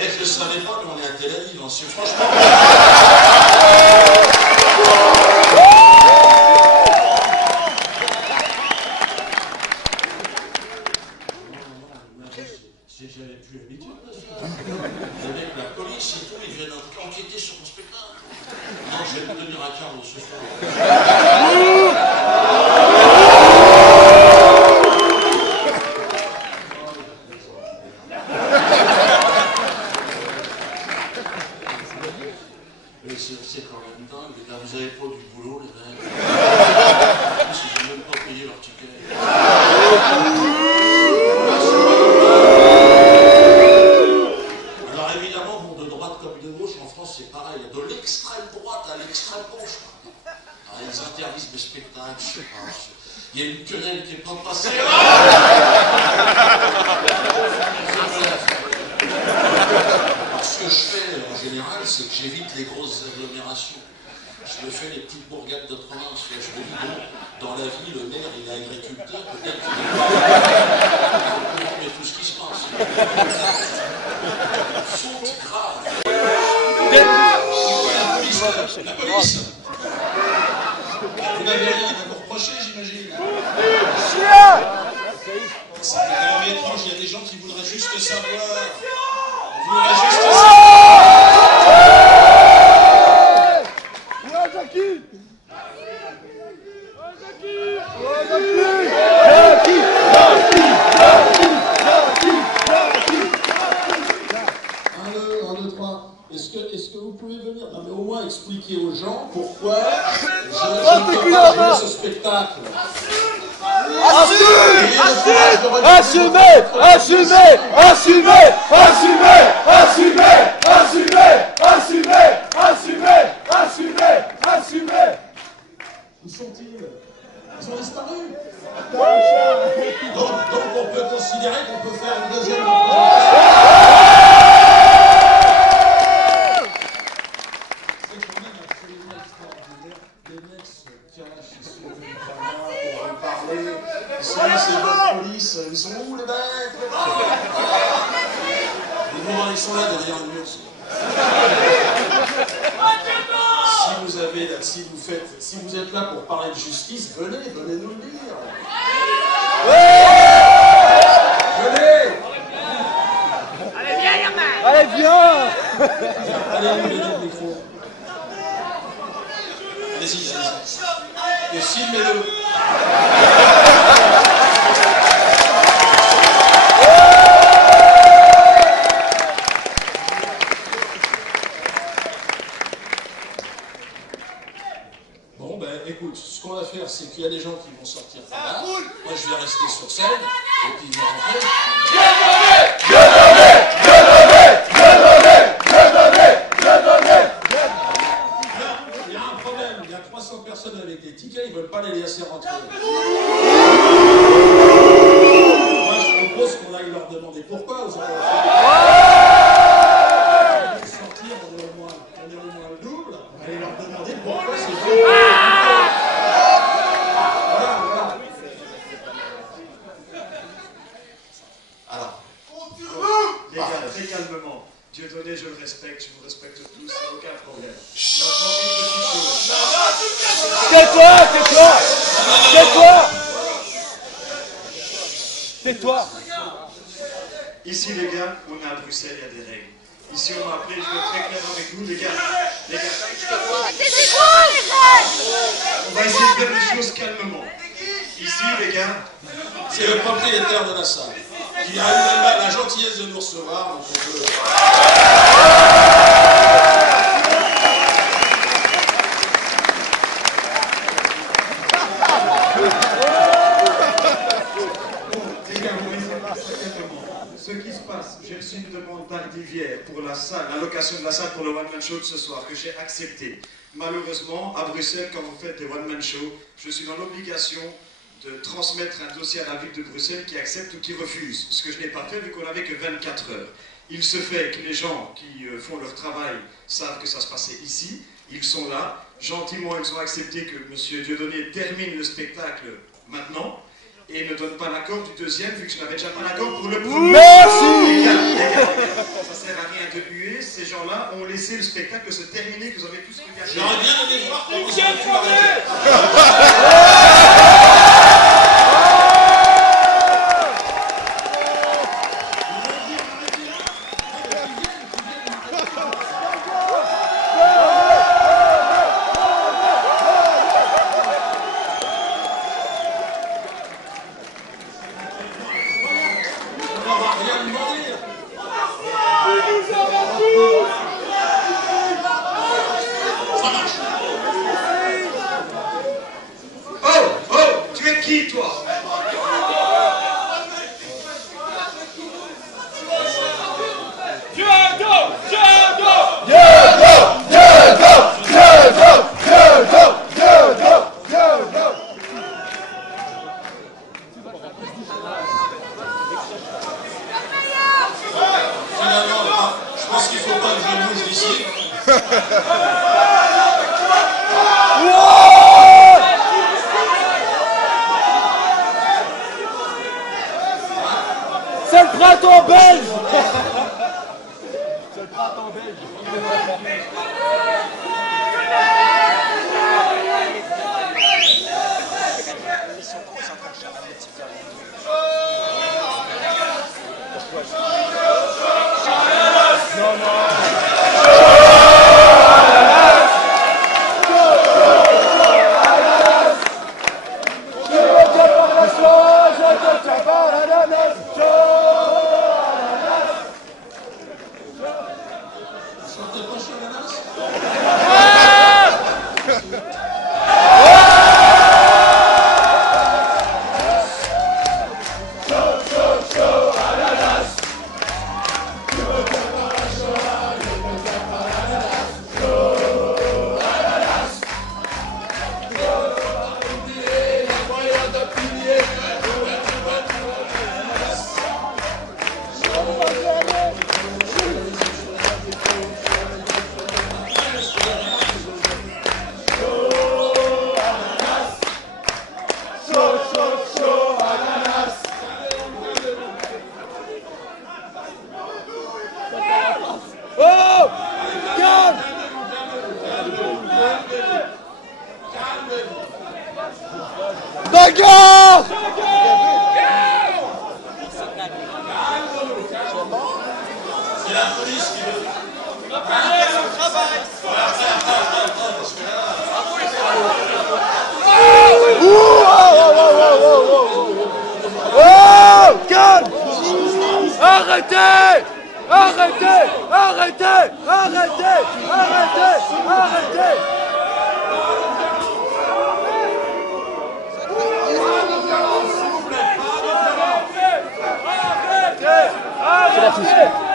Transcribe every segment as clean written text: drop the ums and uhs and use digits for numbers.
Eh, je savais pas qu'on est à Tel Aviv, hein, franchement. J'avais plus l'habitude de ça. Avec la police et tout, ils viennent enquêter sur mon spectacle. Non, je vais me tenir à Carlo ce soir. C'est quand même dingue, les gars, vous avez pas du boulot, les mecs. Ils n'ont même pas payé leur ticket. Alors évidemment, bon, de droite comme de gauche, en France, c'est pareil. De l'extrême droite à l'extrême gauche. Alors, ils interdisent des spectacles, je sais pas. Il y a une querelle qui n'est pas passée. Ce que je fais en général, c'est que j'évite les grosses agglomérations. Je me fais les petites bourgades de province. Je me dis, bon, dans la vie, le maire, il est agriculteur, peut-être qu'il est au courant de tout ce qui se passe. Faute grave. La police. Vous n'avez rien à vous reprocher, j'imagine. C'est quand même étrange, il y a des gens qui voudraient juste savoir. On voudrait juste savoir. Est-ce que vous pouvez venir, non, mais au moins expliquer aux gens pourquoi je ne peux pas jouer ce spectacle. Assumez! Où sont-ils? Ils ont disparu. Donc on peut considérer qu'on peut faire une deuxième représentation. C'est quand même absolument extraordinaire. Les mecs se cachent, ils sont venus par là pour en parler. C'est votre police. Ils sont où les mecs? Ils sont là derrière le mur. Si vous êtes là pour parler de justice, venez nous le dire. Venez. Allez, viens, Yerma. Allez, viens. Allez, lui donner le micro. Allez-y. Et filmez-le. Écoute, ce qu'on va faire, c'est qu'il y a des gens qui vont sortir par là. Moi, je vais rester sur scène, et puis ils vont rentrer. Il y a un problème, il y a 300 personnes avec des tickets, ils ne veulent pas les laisser rentrer. Moi, je propose qu'on aille leur demander pourquoi. Sortir, on est au moins le double. On va aller leur demander pourquoi c'est fait. Les gars, très calmement. Dieudonné, je le respecte, je vous respecte tous, il n'y a aucun problème. Tais-toi. Ici, les gars, on est à Bruxelles, il y a des règles. Ici, on m'a appelé, je vais être très clair avec vous, les gars. On va essayer de faire les choses calmement. Ici, les gars, c'est le propriétaire de la salle qui a eu la gentillesse de nous recevoir. Donc on peut... Les gars, ce qui se passe, j'ai reçu une demande d'Ardivière pour la salle, la location de la salle pour le one-man show de ce soir, que j'ai accepté. Malheureusement, à Bruxelles, quand vous faites des one-man shows, je suis dans l'obligation de transmettre un dossier à la ville de Bruxelles qui accepte ou qui refuse, ce que je n'ai pas fait vu qu'on n'avait que 24 heures. Il se fait que les gens qui font leur travail savent que ça se passait ici, ils sont là, gentiment ils ont accepté que M. Dieudonné termine le spectacle maintenant, et ne donne pas l'accord du deuxième, vu que je n'avais déjà pas l'accord pour le premier. Merci. Les gars, Ça sert à rien de huer. Ces gens-là ont laissé le spectacle se terminer, que vous avez tous regardé. J'aurais bien aimé voir comment vous Michel avez pu l'arrêter. Qui, toi? Finalement, je pense qu'il ne faut pas que je bouge d'ici. C'est le printemps belge. C'est le printemps belge. Bagarre! C'est la police qui veut. Oh, calme! Arrêtez! Arrêtez! Arrêtez! Arrêtez! Arrêtez! Arrêtez! Arrêtez!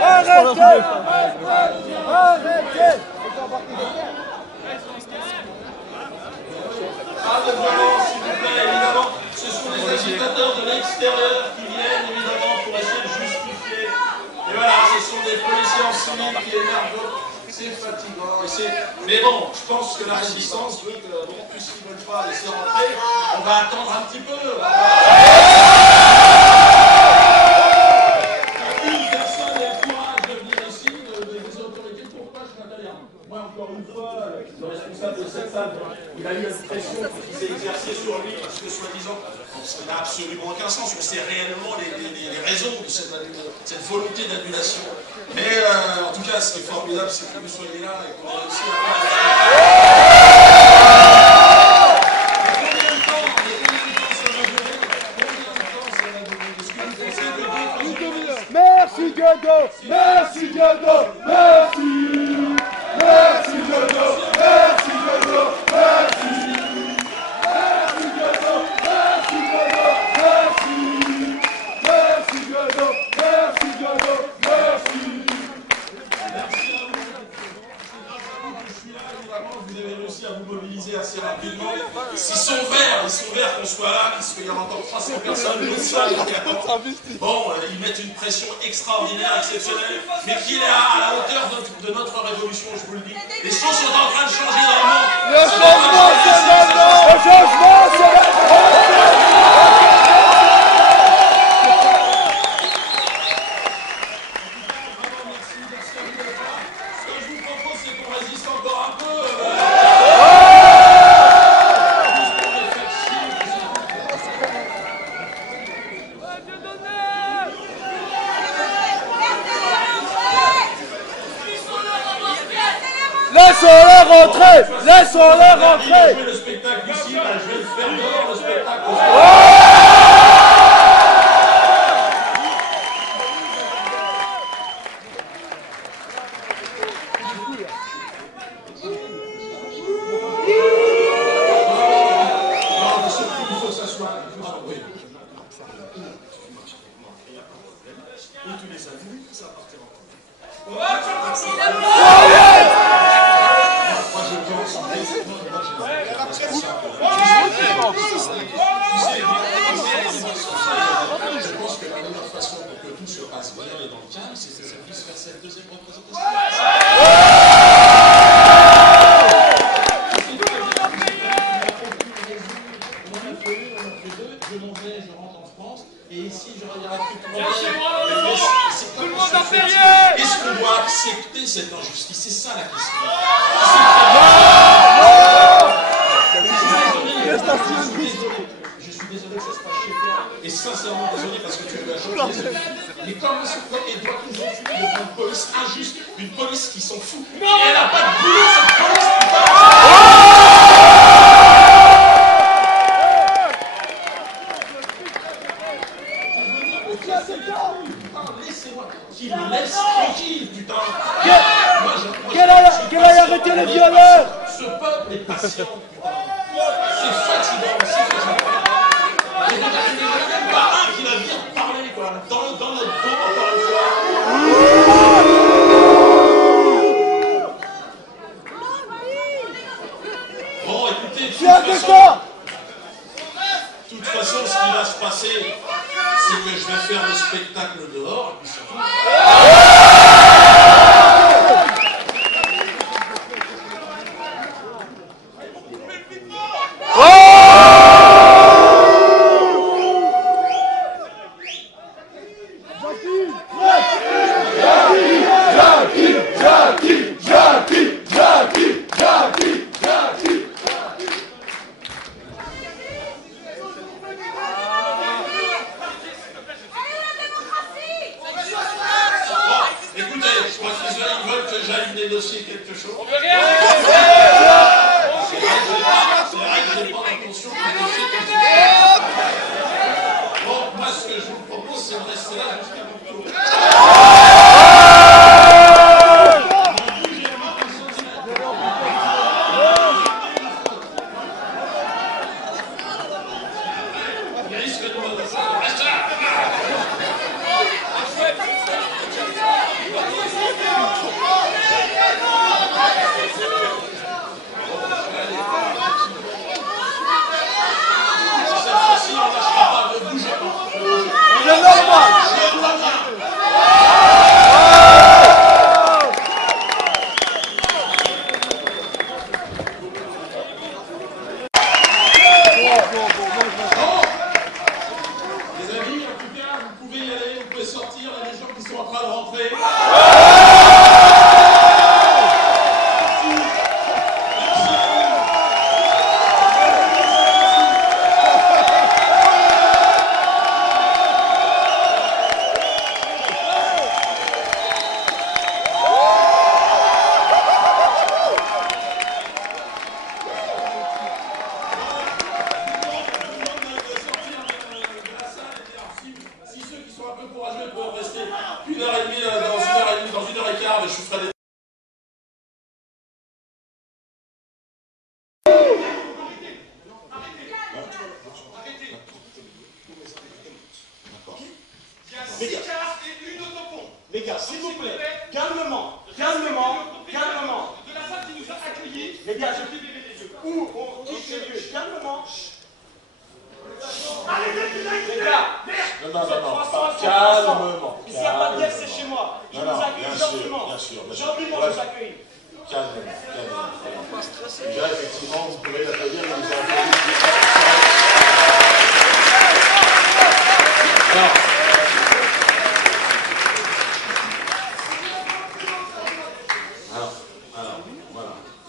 Arrêtez! Arrêtez! Pas de violence, s'il vous plaît, évidemment. Ce sont des agitateurs de l'extérieur qui viennent, évidemment, pour essayer de justifier. Et voilà, ce sont des policiers en civil qui énervent. C'est fatigant. Mais bon, je pense que la résistance veut que, bon, puisqu'ils ne veulent pas laisser rentrer, on va attendre un petit peu. Une personne a le courage de venir ici, des autorités, pourquoi je m'interviens? Moi, encore une fois, le responsable de cette salle, il a eu une pression qui s'est exercée sur lui parce que, soi-disant, ça n'a absolument aucun sens. On sait réellement les raisons de cette volonté d'annulation. Mais en tout cas, ce qui est formidable, c'est que vous soyez là et qu'on ait réussi à faire. Combien de temps ça va durer? Est-ce que vous pensez que Merci Dieudo! Merci Dieudo! Merci! Merci Dieudo! Merci Dieudo! Merci! Merci Dieudo! Merci Dieudo! Merci! Merci Dieudo! Merci Dieudo! Merci! vous avez réussi à vous mobiliser assez rapidement. S'ils sont verts qu'on soit là, qu'il y aura encore 300 personnes, le sol est capable. Bon, ils mettent une pression extraordinaire, exceptionnelle, mais qui est à la hauteur de notre révolution, je vous le dis. Les choses sont en train de changer dans le monde. Le changement, c'est maintenant! Le changement, c'est maintenant! Laissons-les rentrer. Laissons-les rentrer. Je vais le spectacle ici, je vais le faire dehors, le spectacle. Cette injustice, c'est ça la question. Je suis désolé que ça se passe chez toi, et sincèrement désolé parce que tu lui as changé. Mais comment se fait et doit toujours fuir devant une police injuste, une police qui s'en fout. Et elle n'a pas de boulot, cette police, putain. Laissez-moi, qu'il me laisse tranquille, putain. Qu'elle aille arrêter les violeurs. Ce peuple est patient, putain. C'est fatigant, c'est fatigant. Il n'y a même pas un qui va venir parler, quoi. Dans notre dos, encore une fois. Bon, écoutez, de toute façon, ce qui va se passer, c'est que je vais faire le spectacle dehors, et puis surtout... négocier quelque chose. On veut rien. C'est vrai que j'ai pas l'intention de négocier quelque chose. Bon, moi ce que je vous propose, c'est de rester là jusqu'à mon tour. Les gars, s'il vous plaît, calmement, calmement, calmement. De la salle qui nous a accueillis, les gars, où on quitte les lieux, calmement. Allez, les gars, calmement. Ici, il n'y a pas de guerre, c'est chez moi. Je vous accueille gentiment. Gentiment, je vous accueille. Calmement, calmement. Déjà, effectivement, vous pouvez l'applaudir, mais vous avez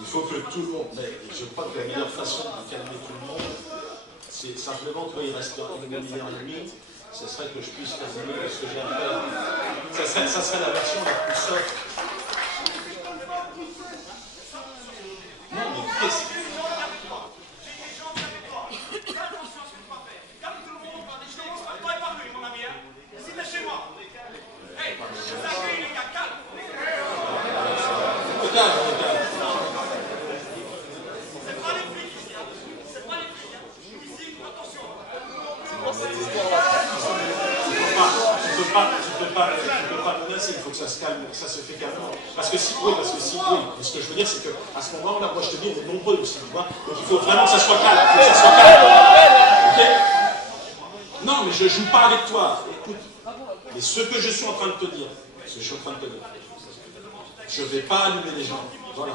il faut que tout le monde, mais je crois que la meilleure façon de calmer tout le monde, c'est simplement qu'il restera une demi-heure et demie, ce serait que je puisse résumer ce que j'ai à faire. Ça serait la version la plus soft. il faut que ça se calme, ça se fait calmement. Parce que si, oui, ce que je veux dire, c'est qu'à ce moment-là, moi je te dis, on est nombreux aussi, tu vois. Donc il faut vraiment que ça soit calme. Il faut que ça soit calme. Okay. Non, mais je joue pas avec toi. Écoute, mais ce que je suis en train de te dire, ce que je suis en train de te dire, je ne vais pas allumer les gens. Voilà.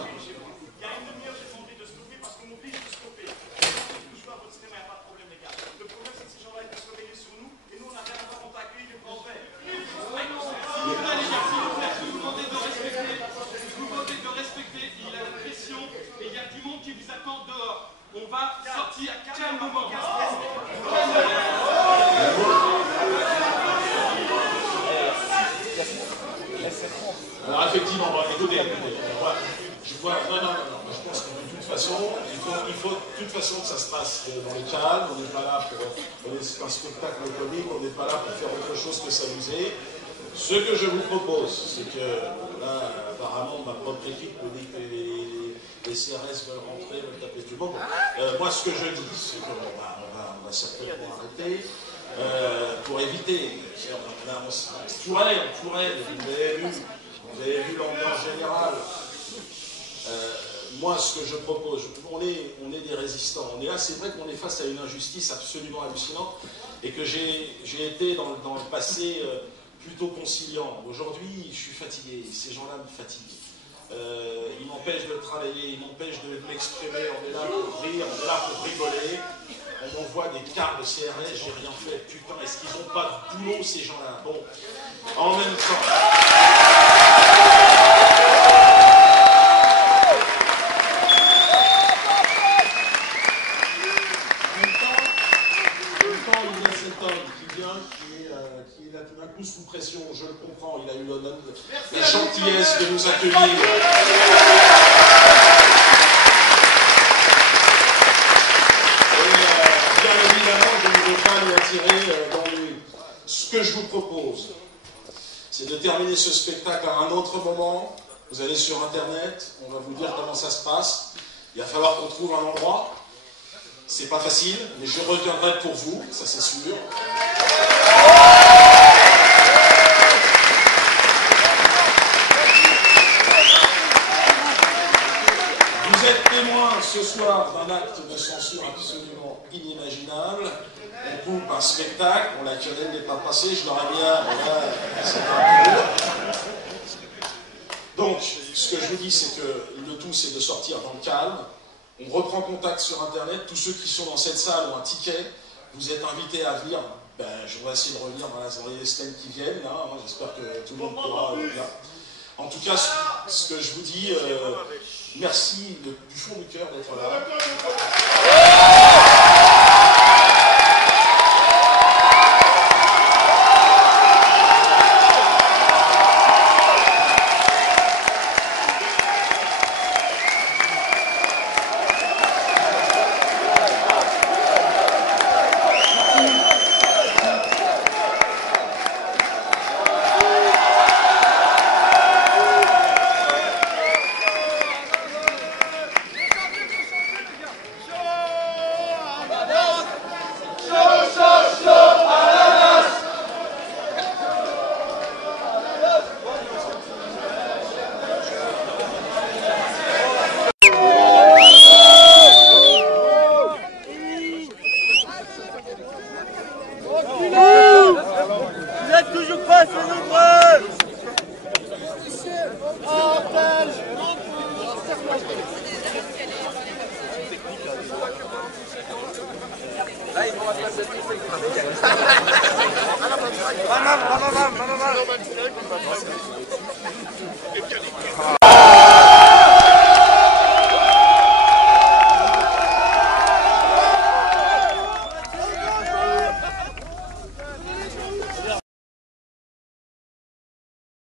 On va sortir calmement. Alors effectivement, écoutez, je vois, non, je pense que de toute façon, il faut de toute façon que ça se passe dans le calme. On n'est pas là pour, on est un spectacle comique, on n'est pas là pour faire autre chose que s'amuser. Ce que je vous propose, c'est que là, apparemment, ma propre équipe me dit que les CRS veulent rentrer, veulent taper tout le monde. Moi, ce que je dis, c'est qu'on va certainement arrêter pour éviter. On pourrait, vous avez vu l'ambiance générale. Moi, ce que je propose, on est des résistants. On est là, c'est vrai qu'on est face à une injustice absolument hallucinante et que j'ai été dans le passé plutôt conciliant. Aujourd'hui, je suis fatigué. Ces gens-là me fatiguent. Ils m'empêchent de travailler, ils m'empêchent de m'exprimer. On est là pour rire, on est là pour rigoler. On m'envoie des cartes de CRS, j'ai rien fait. Putain, est-ce qu'ils n'ont pas de boulot, ces gens-là? Bon, en même temps... il y a cet homme qui vient, qui est là tout d'un coup sous pression, je le comprends, il a eu l'honneur, la gentillesse de nous accueillir. Ce que je vous propose, c'est de terminer ce spectacle à un autre moment. Vous allez sur Internet, on va vous dire comment ça se passe. Il va falloir qu'on trouve un endroit. C'est pas facile, mais je reviendrai pour vous, ça c'est sûr. Vous êtes témoins ce soir d'un acte de censure absolument inimaginable. On coupe un spectacle, la querelle n'est pas passée, je l'aurais bien, voilà, c'est un peu. Donc, ce que je vous dis, c'est que le tout, c'est de sortir dans le calme. On reprend contact sur Internet. Tous ceux qui sont dans cette salle ont un ticket. Vous êtes invités à venir. Je vais essayer de revenir dans les semaines qui viennent. Hein. J'espère que tout le monde pourra venir. En tout cas, ce que je vous dis, merci du fond du cœur d'être là.